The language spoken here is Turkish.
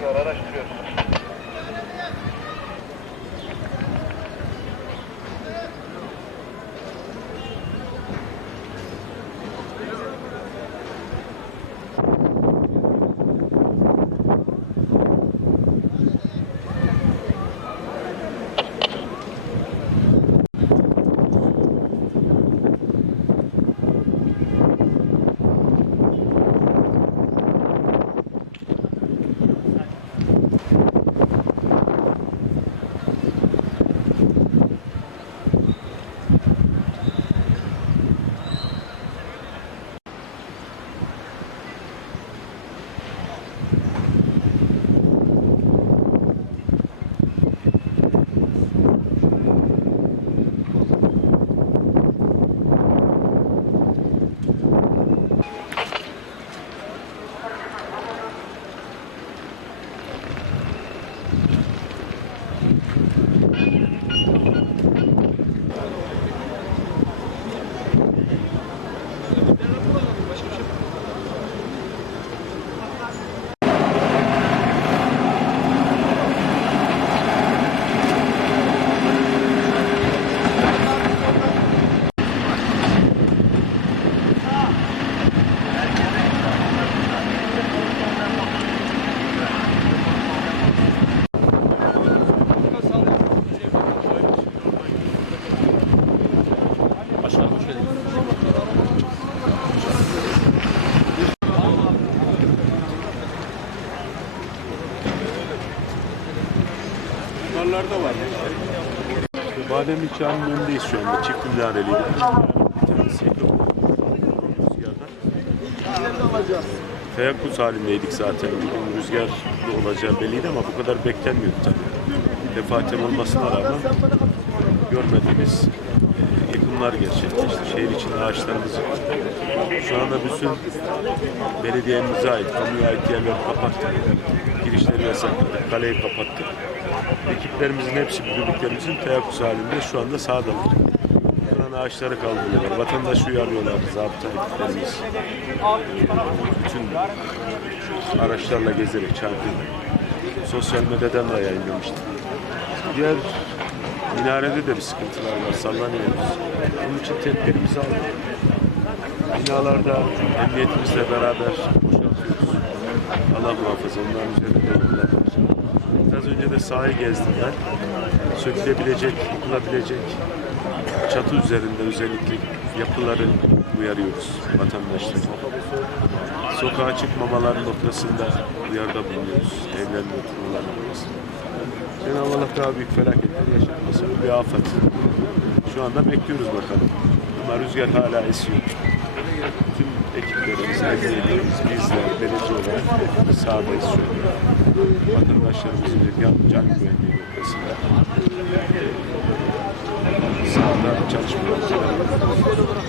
65 civarı Bunlarda var. Badem nikahının önündeyiz şu anda. Çift minareliydi. Bir tanesi rüzgardan. Teyakkuz halindeydik zaten. Rüzgar olacağı belliydi ama bu kadar beklenmiyordu tabii. Defatem olmasına rağmen görmediğimiz e, yıkımlar gerçekleşti. Şehir için ağaçlarımız. Şu anda bütün belediyemize ait, kamuya ait yerleri kapattık. Girişleri yasakladık, kaleyi kapattık. Ekiplerimizin hepsi, birliklerimizin teyakkuz halinde şu anda sahadalar. Buranın ağaçları kaldırıyorlar. Vatandaş uyarıyorlar, zabıta ekiplerimiz. Bütün araçlarla gezerek çarpıyor. Sosyal medyadan da yayınlamıştık. Diğer minarede de bir sıkıntılar var, sallanıyoruz. Bunun için tedbirimizi aldık. Binalarda emniyetimizle beraber boşaltıyoruz. Allah muhafaza onların üzerinde var. Biraz önce de sahayı gezdim ben. Sökülebilecek, yıkılabilecek çatı üzerinde özellikle yapıları uyarıyoruz vatandaşları. Sokağa çıkmamalar noktasında uyarıda bulunuyoruz. Evlerin oturmalar noktasında. Cenab-ı Allah daha büyük felaketler yaşatmasın. Bir afet. Şu anda bekliyoruz bakalım. Ama rüzgar hala esiyor. Tüm ekiplerimiz, emniyetlerimiz, bizler, belediye olarak sahadayız şu anda. Vatandaşlarımızın can, can güvenliği noktasında sahada çalışmıyoruz.